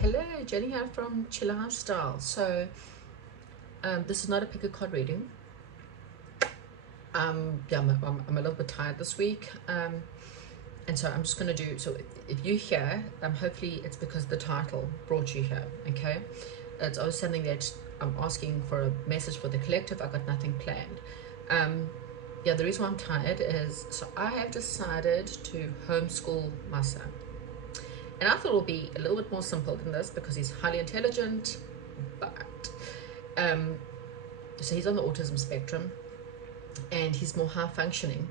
Hello, Jenny here from Chill Lifestyle. This is not a pick a card reading. Yeah, I'm a little bit tired this week, and so I'm just gonna do. So if you hear, hopefully it's because the title brought you here. Okay, it's always something that I'm asking for a message for the collective. I got nothing planned. Yeah, the reason why I'm tired is I have decided to homeschool my son. And I thought it would be a little bit more simple than this because he's highly intelligent, but um, so he's on the autism spectrum and he's more high functioning.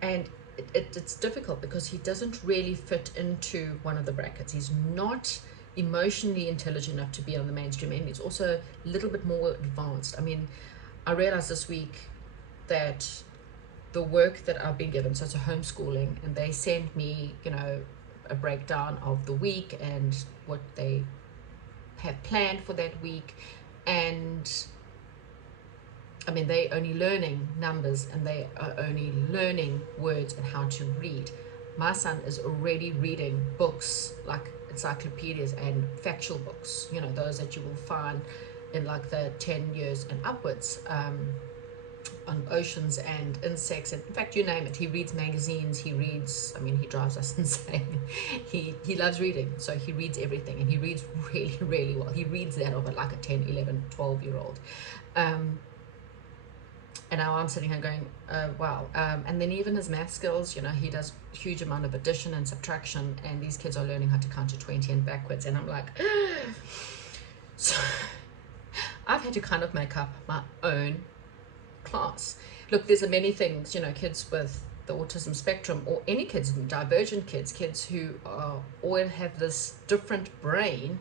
And it's difficult because he doesn't really fit into one of the brackets. He's not emotionally intelligent enough to be on the mainstream end. He's also a little bit more advanced. I mean, I realized this week that the work that I've been given, so it's a homeschooling, and they send me, a breakdown of the week and what they have planned for that week. And I mean, they're only learning numbers and they are only learning words and how to read. My son is already reading books like encyclopedias and factual books, those that you will find in like the 10 years and upwards. On oceans and insects, and in fact, you name it. He reads magazines, he reads, I mean, he drives us insane. He loves reading, so he reads everything, and he reads really, really well. He reads that of like a 10, 11, 12-year-old. And now I'm sitting here going, wow. And then even his math skills, he does a huge amount of addition and subtraction, and these kids are learning how to count to 20 and backwards, and I'm like, so I've had to kind of make up my own class. Look, there's many things, kids with the autism spectrum, or any kids, divergent kids who all have this different brain.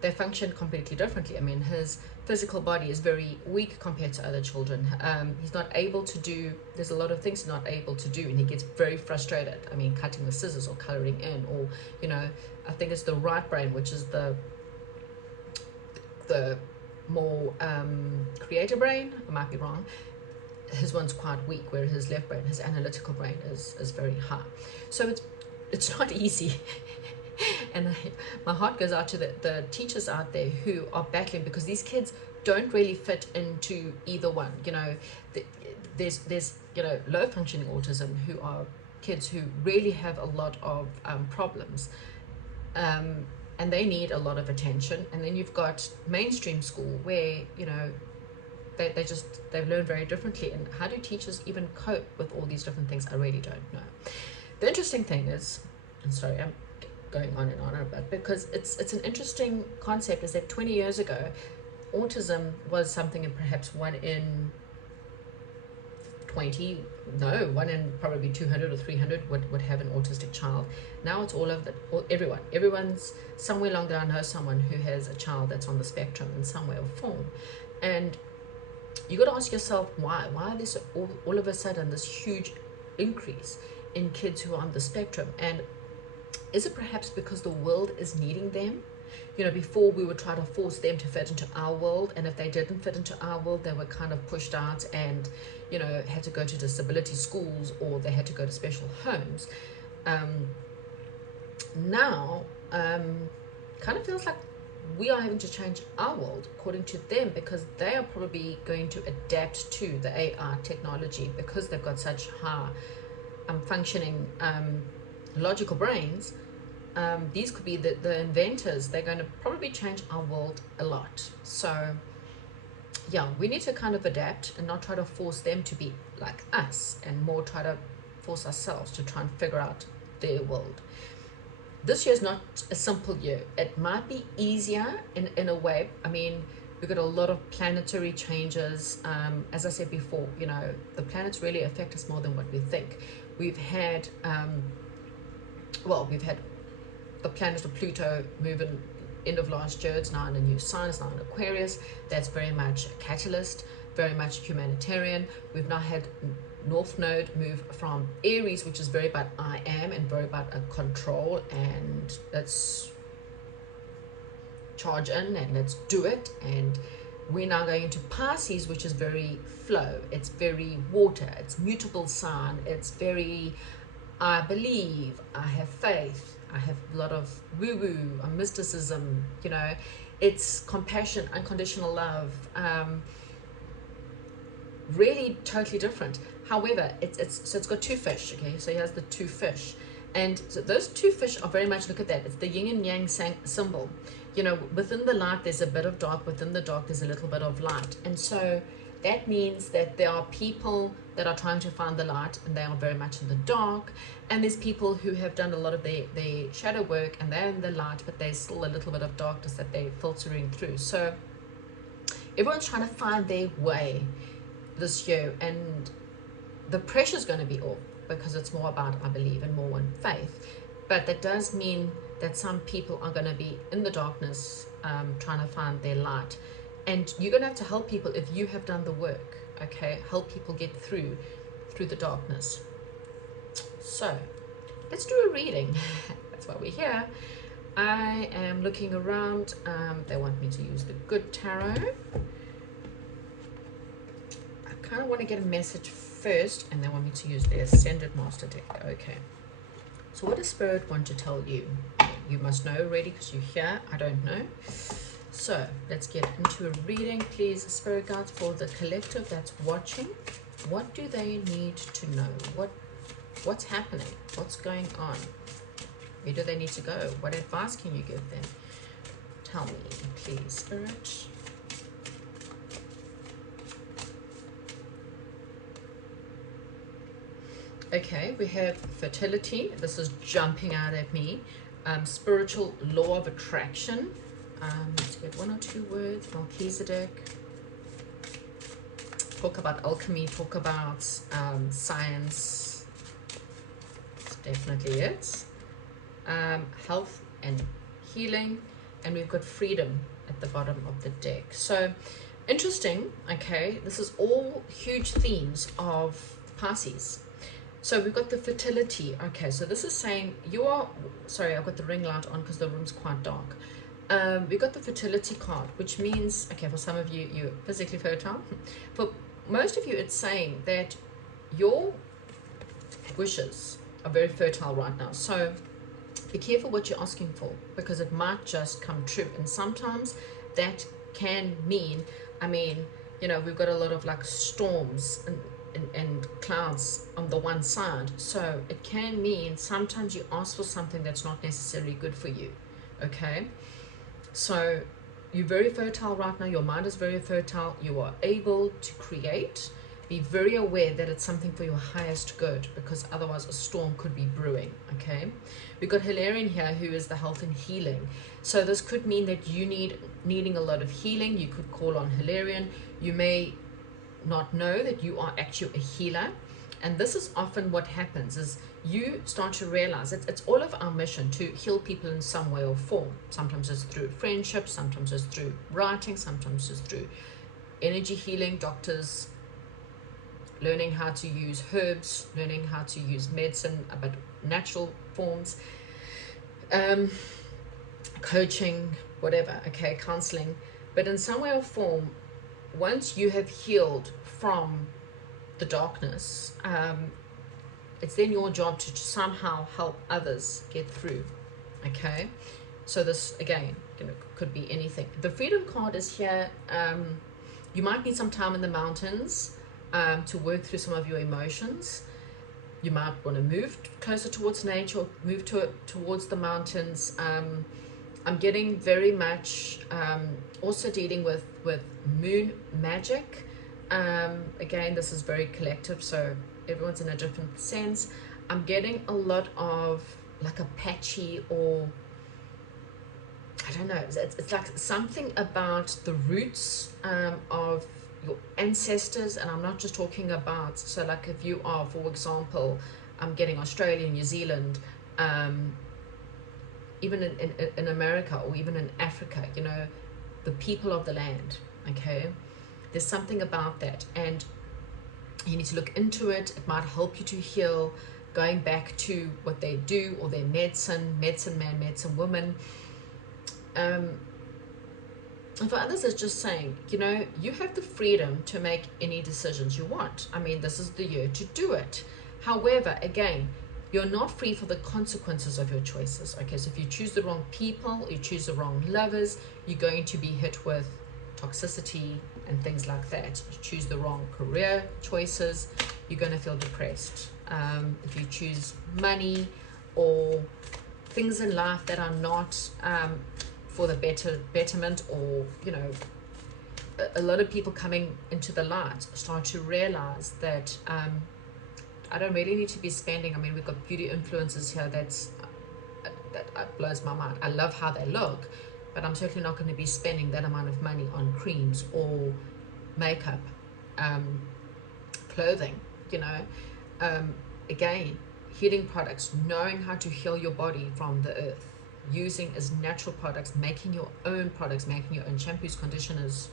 They function completely differently. I mean, his physical body is very weak compared to other children. He's not able to do, there's a lot of things he's not able to do, and he gets very frustrated. I mean, cutting with scissors or coloring in, or, I think it's the right brain, which is the more creative brain. I might be wrong. His one's quite weak, where his left brain, his analytical brain, is very high. So it's not easy. And my heart goes out to the teachers out there who are battling, because these kids don't really fit into either one. There's low functioning autism, who are kids who really have a lot of problems, and they need a lot of attention. And then you've got mainstream school, where they've learned very differently. And how do teachers even cope with all these different things? I really don't know. The interesting thing is, and sorry, I'm going on and on a bit, because it's an interesting concept, is that 20 years ago autism was something, and perhaps one in 20, no, one in probably 200 or 300 would have an autistic child. Now it's all of everyone's somewhere along there. I know someone who has a child that's on the spectrum in some way or form. And you got to ask yourself, why there's all of a sudden this huge increase in kids who are on the spectrum. And is it perhaps because the world is needing them? Before we would try to force them to fit into our world, and if they didn't fit into our world, they were kind of pushed out and had to go to disability schools, or they had to go to special homes. Now kind of feels like we are having to change our world according to them, because they are probably going to adapt to the AI technology, because they've got such high functioning logical brains. These could be the inventors. They're going to probably change our world a lot. So yeah, we need to kind of adapt and not try to force them to be like us, and more try to force ourselves to try and figure out their world. This year is not a simple year. It might be easier in a way. I mean, we've got a lot of planetary changes. As I said before, the planets really affect us more than what we think. We've had the planet of Pluto moving end of last year. It's now in a new sign. It's now in Aquarius. That's very much a catalyst, very much humanitarian. We've now had North Node move from Aries, which is very about I am and very about a control, and let's charge in and let's do it. And we're now going into Pisces, which is very flow. It's very water. It's mutable sign. It's very I believe, I have faith, I have a lot of woo-woo, mysticism, you know, it's compassion, unconditional love, really totally different. However, so it's got two fish, okay? So he has the two fish. And so those two fish are very much, look at that, it's the yin and yang symbol. You know, within the light, there's a bit of dark. Within the dark, there's a little bit of light. And so that means that there are people that are trying to find the light and they are very much in the dark. And there's people who have done a lot of their shadow work and they're in the light, but there's still a little bit of darkness that they're filtering through. So everyone's trying to find their way this year, and the pressure's going to be off because it's more about, I believe, and more on faith. But that does mean that some people are going to be in the darkness, trying to find their light. And you're going to have to help people if you have done the work, okay? Help people get through the darkness. So let's do a reading. That's why we're here. I am looking around. They want me to use the Good Tarot. I kind of want to get a message first, and they want me to use the Ascended Master deck. Okay. So what does Spirit want to tell you? You must know already because you're here. I don't know. So let's get into a reading. Please, Spirit Guides, for the collective that's watching. What do they need to know? What's happening? What's going on? Where do they need to go? What advice can you give them? Tell me, please, Spirit. Okay, we have fertility. This is jumping out at me. Spiritual law of attraction. Let's get one or two words. Melchizedek. Talk about alchemy. Talk about science. That's definitely it. Health and healing. And we've got freedom at the bottom of the deck. So, interesting. Okay, this is all huge themes of Pisces. So we've got the fertility. Okay, so this is saying you are, sorry, I've got the ring light on because the room's quite dark. We've got the fertility card, which means, okay, for some of you, you're physically fertile. For most of you, it's saying that your wishes are very fertile right now. So be careful what you're asking for, because it might just come true. And sometimes that can mean, I mean, you know, we've got a lot of like storms and clouds on the one side, so it can mean sometimes you ask for something that's not necessarily good for you. Okay, so you're very fertile right now, your mind is very fertile, you are able to create. Be very aware that it's something for your highest good, because otherwise a storm could be brewing. Okay, we've got Hilarion here, who is the health and healing. So this could mean that you needing a lot of healing. You could call on Hilarion. You may not know that you are actually a healer, and this is often what happens is you start to realize it's all of our mission to heal people in some way or form. Sometimes it's through friendship, sometimes it's through writing, sometimes it's through energy healing, doctors learning how to use herbs, learning how to use medicine, but natural forms, coaching, whatever, okay, counseling. But in some way or form, once you have healed from the darkness, it's then your job to somehow help others get through. Okay, so this again, you know, could be anything. The freedom card is here. You might need some time in the mountains to work through some of your emotions. You might want to move closer towards nature, move towards the mountains. I'm getting very much also dealing with moon magic. Again, this is very collective, so everyone's in a different sense. I'm getting a lot of like Apache, or I don't know, it's like something about the roots of your ancestors. And I'm not just talking about, so like if you are, for example, I'm getting Australia, New Zealand, even in America, or even in Africa, you know, the people of the land. Okay, there's something about that, and you need to look into it. It might help you to heal, going back to what they do, or their medicine man, medicine woman. And for others, it's just saying, you know, you have the freedom to make any decisions you want. I mean, this is the year to do it. However, again, you're not free for the consequences of your choices. Okay, so if you choose the wrong people, you choose the wrong lovers, you're going to be hit with toxicity and things like that. You choose the wrong career choices, you're going to feel depressed. If you choose money or things in life that are not for the betterment, or a lot of people coming into the light start to realize that I don't really need to be spending. I mean, we've got beauty influencers here that blows my mind. I love how they look, but I'm certainly not going to be spending that amount of money on creams or makeup, clothing, again, healing products, knowing how to heal your body from the earth, using as natural products, making your own products, making your own shampoos, conditioners,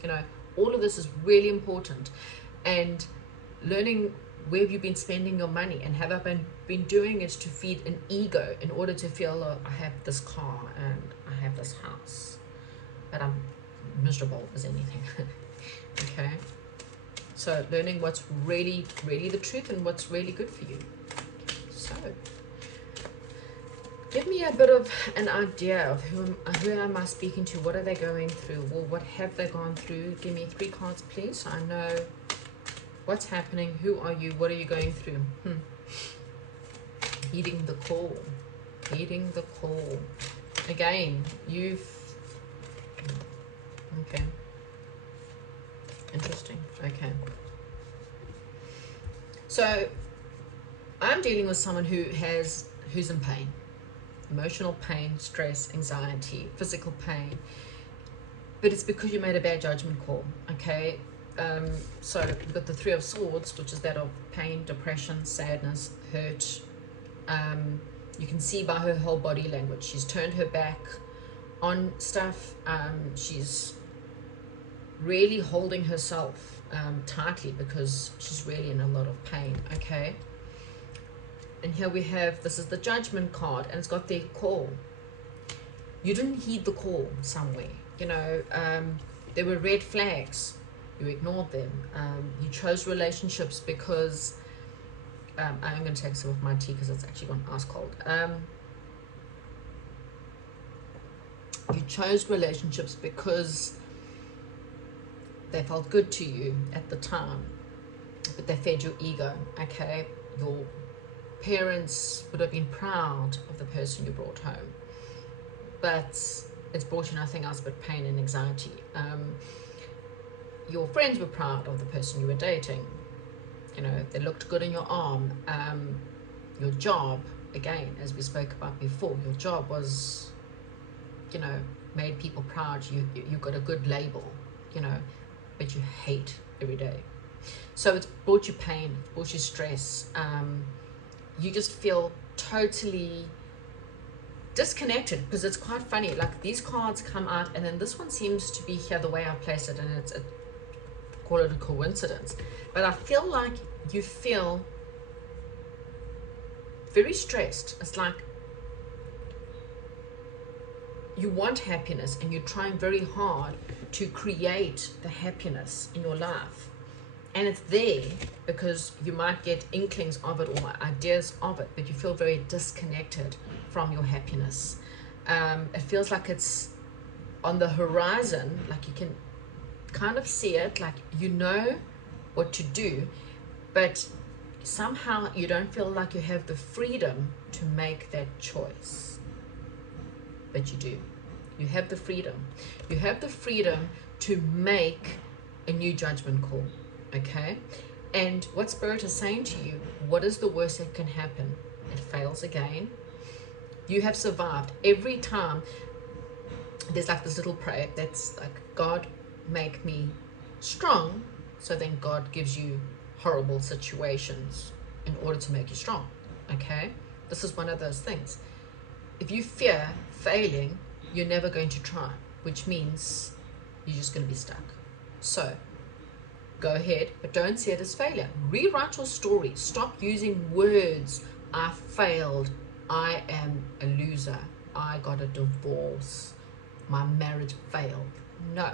all of this is really important. And learning where have you been spending your money, and have I been doing it to feed an ego in order to feel, oh, I have this car and I have this house, but I'm miserable as anything. Okay, so learning what's really the truth and what's really good for you. So give me a bit of an idea of who am I speaking to, what are they going through, well, what have they gone through. Give me 3 cards, please, so I know what's happening, who are you, what are you going through. Heeding the call, heeding the call. Again, okay, interesting. Okay, so I'm dealing with someone who's in pain, emotional pain, stress, anxiety, physical pain, but it's because you made a bad judgment call. Okay, so we've got the 3 of Swords, which is that of pain, depression, sadness, hurt. You can see by her whole body language, she's turned her back on stuff. She's really holding herself tightly because she's really in a lot of pain. Okay, and here we have, this is the Judgment card, and it's got the call. You didn't heed the call somewhere, there were red flags, you ignored them. You chose relationships because I'm going to take a sip of my tea because it's actually gone ice cold. You chose relationships because they felt good to you at the time, but they fed your ego. Okay, your parents would have been proud of the person you brought home, but it's brought you nothing else but pain and anxiety. Your friends were proud of the person you were dating. They looked good in your arm. Your job, again, as we spoke about before, your job was, made people proud. You got a good label, but you hate every day. So it's brought you pain, brought you stress. You just feel totally disconnected, because it's quite funny, like these cards come out and then this one seems to be here the way I place it, and it's call it a coincidence, but I feel like you feel very stressed. It's like you want happiness and you're trying very hard to create the happiness in your life, and it's there because you might get inklings of it or ideas of it, but you feel very disconnected from your happiness. It feels like it's on the horizon, like you can kind of see it, like what to do, but somehow you don't feel like you have the freedom to make that choice. But you do. You have the freedom. You have the freedom to make a new judgment call. Okay, and what Spirit is saying to you, what is the worst that can happen? It fails again. You have survived. Every time there's like this little prayer that's like, God, make me strong, so then God gives you horrible situations in order to make you strong. Okay, this is one of those things. If you fear failing, you're never going to try, which means you're just going to be stuck. So go ahead, but don't see it as failure. Rewrite your story. Stop using words. I failed. I am a loser. I got a divorce. My marriage failed. No,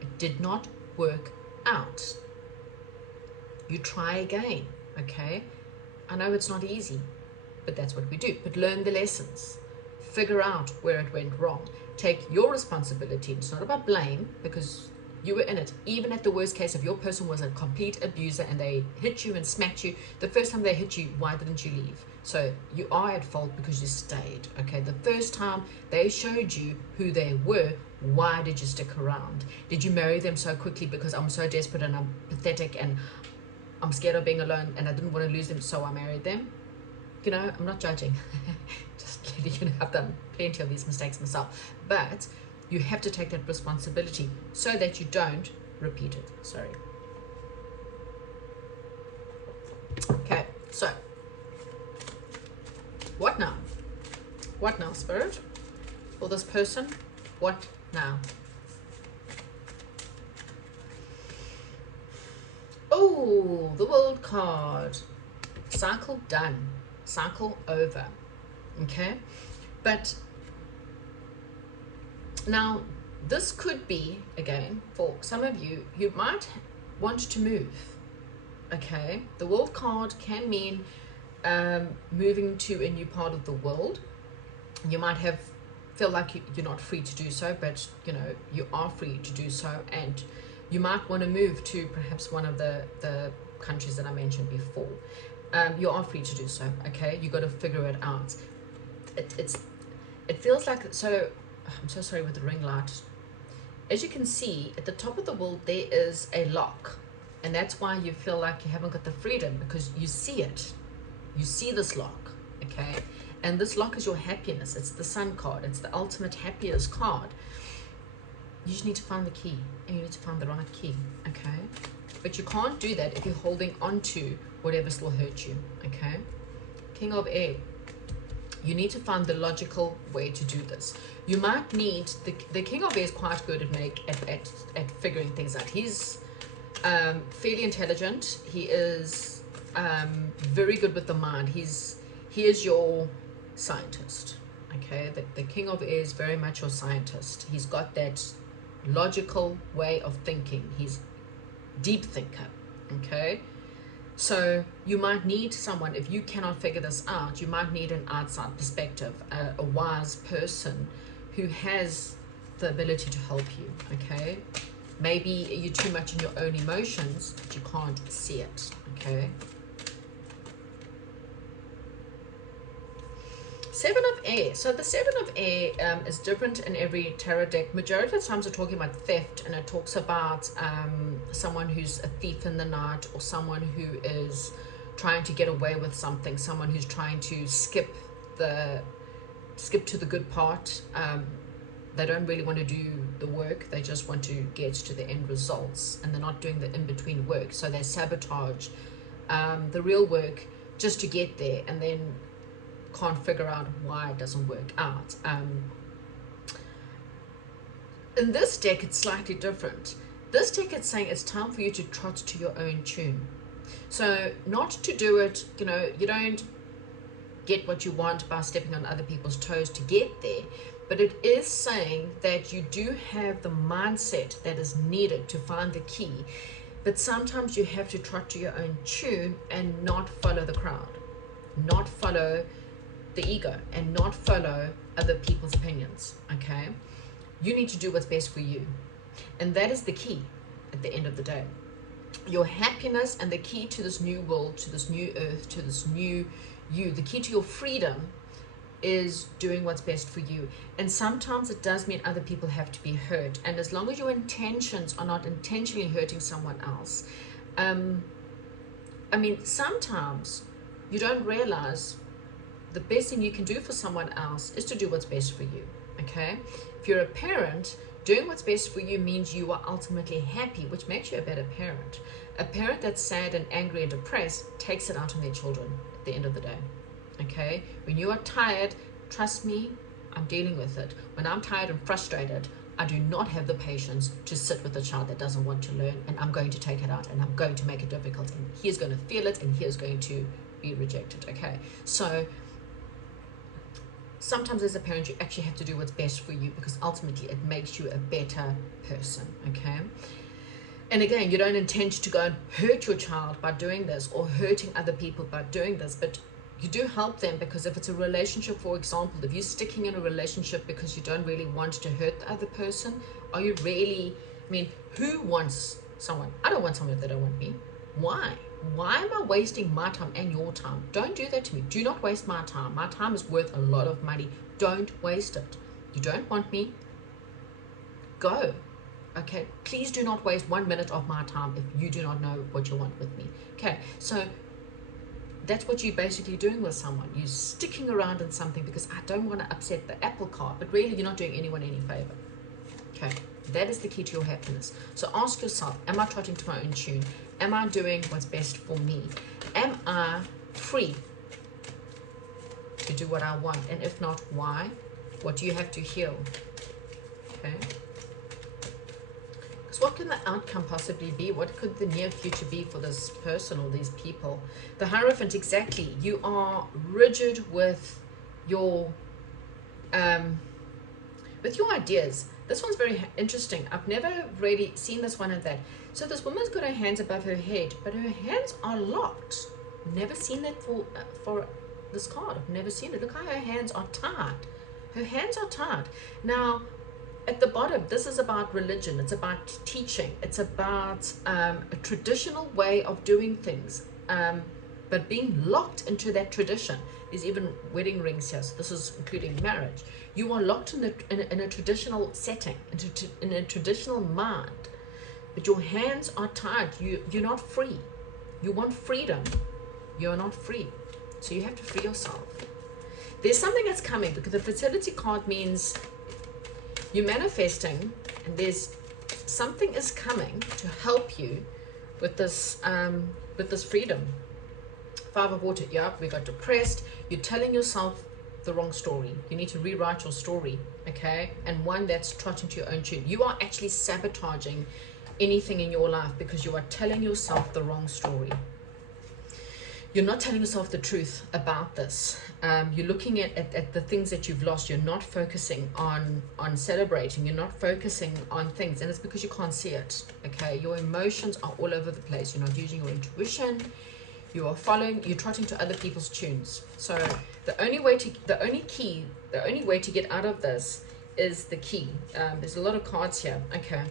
it did not work out. You try again, okay? I know it's not easy, but that's what we do. But learn the lessons, figure out where it went wrong, take your responsibility. It's not about blame, because you were in it. Even at the worst case, if your person was a complete abuser and they hit you and smacked you, the first time they hit you, why didn't you leave? So you are at fault because you stayed, okay? The first time they showed you who they were, why did you stick around? Did you marry them so quickly because I'm so desperate and I'm pathetic and I'm scared of being alone and I didn't want to lose them, so I married them? You know, I'm not judging. Just letting you know, I've done plenty of these mistakes myself. But you have to take that responsibility so that you don't repeat it. Sorry. Okay, so what now? What now, Spirit? For this person, what now? Oh, the World card. Cycle done. Cycle over. Okay? But now, this could be, again, for some of you, you might want to move. Okay? The World card can mean moving to a new part of the world. You might feel like you're not free to do so, but you know you are free to do so, and you might want to move to perhaps one of the countries that I mentioned before. You are free to do so. Okay, you got to figure it out. It feels like, so I'm so sorry with the ring light. As you can see at the top of the world, there is a lock, and that's why you feel like you haven't got the freedom, because you see it. You see this lock, okay? And this lock is your happiness. It's the Sun card. It's the ultimate happiness card. You just need to find the key, and you need to find the right key, okay? But you can't do that if you're holding on to whatever still hurt you, okay? King of Air. You need to find the logical way to do this. You might need, the King of Air is quite good at figuring things out. He's fairly intelligent. He is very good with the mind. He is your scientist, okay? The King of Air is very much your scientist. He's got that logical way of thinking. He's deep thinker, okay? So you might need someone, if you cannot figure this out, you might need an outside perspective, a wise person who has the ability to help you, okay? Maybe you're too much in your own emotions, but you can't see it, okay? Seven of Air. So the Seven of Air is different in every tarot deck. Majority of the times we're talking about theft, and it talks about someone who's a thief in the night, or someone who is trying to get away with something, someone who's trying to skip to the good part. They don't really want to do the work. They just want to get to the end results, and they're not doing the in-between work. So they sabotage the real work just to get there, and then can't figure out why it doesn't work out. In this deck, it's slightly different. This deck is saying it's time for you to trot to your own tune. So not to do it, you know, you don't get what you want by stepping on other people's toes to get there, but it is saying that you do have the mindset that is needed to find the key, but sometimes you have to trot to your own tune and not follow the crowd, not follow the ego, and not follow other people's opinions, okay? You need to do what's best for you, and that is the key at the end of the day. Your happiness and the key to this new world, to this new earth, to this new you, the key to your freedom is doing what's best for you. And sometimes it does mean other people have to be hurt, and as long as your intentions are not intentionally hurting someone else, I mean, sometimes you don't realize the best thing you can do for someone else is to do what's best for you, okay? If you're a parent, doing what's best for you means you are ultimately happy, which makes you a better parent. A parent that's sad and angry and depressed takes it out on their children at the end of the day, okay? When you are tired, trust me, I'm dealing with it. When I'm tired and frustrated, I do not have the patience to sit with a child that doesn't want to learn, and I'm going to take it out, and I'm going to make it difficult, and he is going to feel it, and he is going to be rejected, okay? So sometimes as a parent, you actually have to do what's best for you, because ultimately it makes you a better person, okay? And again, you don't intend to go and hurt your child by doing this, or hurting other people by doing this, but you do help them, because if it's a relationship, for example, if you're sticking in a relationship because you don't really want to hurt the other person, are you really, I mean, who wants someone? I don't want someone if they don't want me. Why? Why am I wasting my time and your time? Don't do that to me. Do not waste my time. My time is worth a lot of money. Don't waste it. You don't want me? Go. Okay? Please do not waste 1 minute of my time if you do not know what you want with me. Okay? So that's what you're basically doing with someone. You're sticking around in something because I don't want to upset the apple cart, but really you're not doing anyone any favor. Okay, that is the key to your happiness. So ask yourself, am I trotting to my own tune? Am I doing what's best for me? Am I free to do what I want? And if not, why? What do you have to heal? Okay. What can the outcome possibly be? What could the near future be for this person or these people? The Hierophant, exactly. You are rigid with your ideas. This one's very interesting. I've never really seen this one and that. So this woman's got her hands above her head, but her hands are locked. Never seen that for this card. I've never seen it. Look how her hands are tied. Her hands are tied. Now, at the bottom, this is about religion. It's about teaching. It's about a traditional way of doing things, but being locked into that tradition. There's even wedding rings here, so this is including marriage. You are locked in a traditional setting, in a traditional mind, but your hands are tied. You're not free. You want freedom. You're not free. So you have to free yourself. There's something that's coming, because the fertility card means you're manifesting, and there's something is coming to help you with this freedom. 5 of Water. Yeah, we got depressed. You're telling yourself the wrong story. You need to rewrite your story, okay? And one that's trotting to your own tune. You are actually sabotaging anything in your life because you are telling yourself the wrong story. You're not telling yourself the truth about this. You're looking at the things that you've lost. You're not focusing on celebrating. You're not focusing on things, and it's because you can't see it. Okay, your emotions are all over the place. You're not using your intuition. You're trotting to other people's tunes. So the only way to get out of this is the key. There's a lot of cards here. Okay.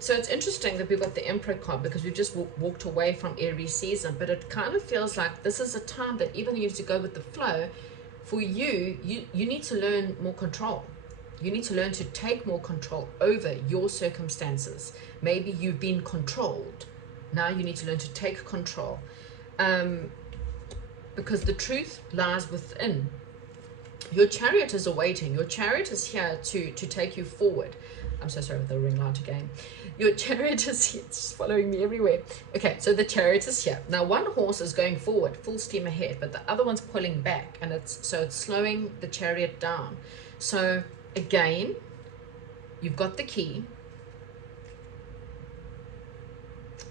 So it's interesting that we've got the Emperor card, because we've just walked away from Aries season, but it kind of feels like this is a time that even though you need to go with the flow, for you need to learn more control. You need to learn to take more control over your circumstances. Maybe you've been controlled. Now you need to learn to take control, because the truth lies within. Your Chariot is awaiting. Your Chariot is here to take you forward. I'm so sorry with the ring light again. Your Chariot is here. It's following me everywhere. Okay, so the Chariot is here. Now one horse is going forward, full steam ahead, but the other one's pulling back, and it's slowing the Chariot down. So again, you've got the key.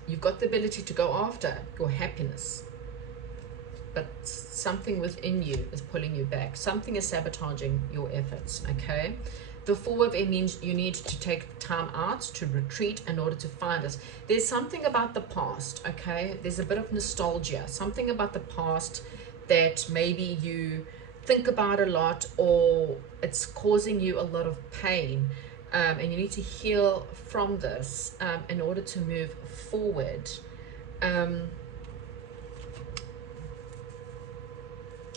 You've got the ability to go after your happiness, but something within you is pulling you back. Something is sabotaging your efforts, okay? The 4 of Air means you need to take time out to retreat in order to find us. There's something about the past, okay? There's a bit of nostalgia, something about the past that maybe you think about a lot, or it's causing you a lot of pain. And you need to heal from this in order to move forward. I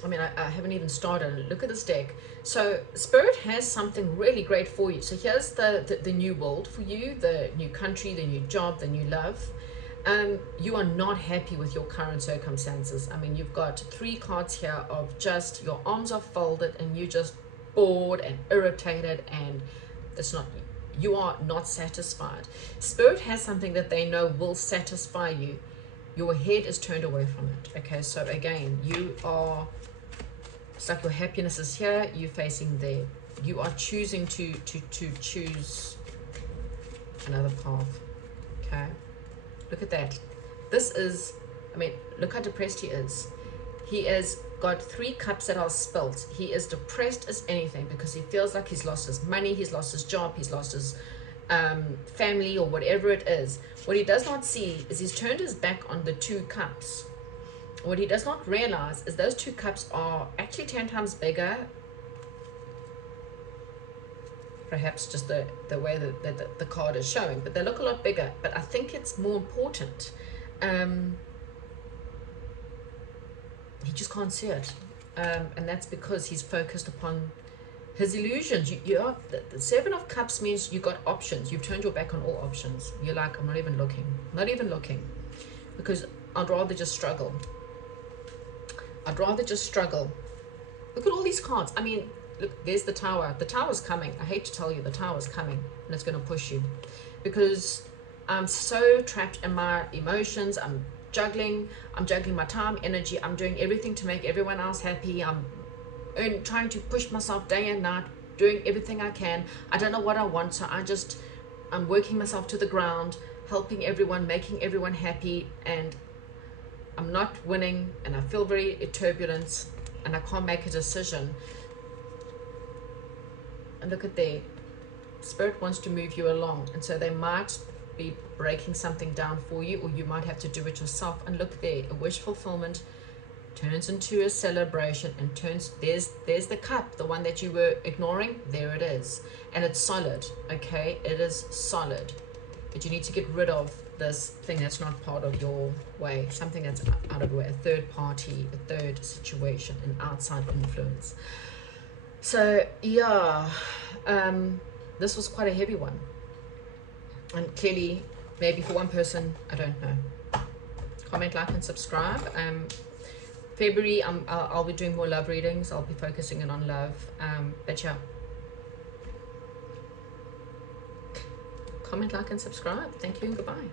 mean, I haven't even started. Look at this deck. So Spirit has something really great for you. So here's the new world for you, the new country, the new job, the new love. You are not happy with your current circumstances. I mean, you've got 3 cards here of just your arms are folded and you're just bored and irritated, and it's not, you are not satisfied. Spirit has something that they know will satisfy you. Your head is turned away from it. Okay, so again, you are, it's like your happiness is here, you're facing there. You are choosing to choose another path. Okay, look at that. This is, I mean, look how depressed he is. He has got 3 cups that are spilt. He is depressed as anything because he feels like he's lost his money, he's lost his job, he's lost his family, or whatever it is. What he does not see is he's turned his back on the 2 cups. what he does not realize is those two cups are actually 10 times bigger. Perhaps just the way that the card is showing, but they look a lot bigger. But I think it's more important. He just can't see it, and that's because he's focused upon his illusions. You are the Seven of Cups means you got options. You've turned your back on all options. You're like, I'm not even looking, because I'd rather just struggle. Look at all these cards. I mean, look, there's the Tower. The Tower's coming. I hate to tell you, the Tower's coming, and it's going to push you, because I'm so trapped in my emotions. I'm juggling my time, energy. I'm doing everything to make everyone else happy. I'm trying to push myself day and night, doing everything I can. I don't know what I want, so I'm working myself to the ground, helping everyone, making everyone happy, and I'm not winning, and I feel very turbulent, and I can't make a decision. And look at there, Spirit wants to move you along, and so they might be breaking something down for you, or you might have to do it yourself. And look there, a wish fulfillment turns into a celebration, and there's the cup, the one that you were ignoring. There it is, and it's solid. Okay, it is solid, but you need to get rid of this thing that's not part of your way, something that's out of your way, a third party, a third situation, an outside influence. So yeah, this was quite a heavy one, and clearly maybe for one person, I don't know. Comment, like, and subscribe. February, I'll be doing more love readings. I'll be focusing in on love. But yeah, comment, like, and subscribe. Thank you and goodbye.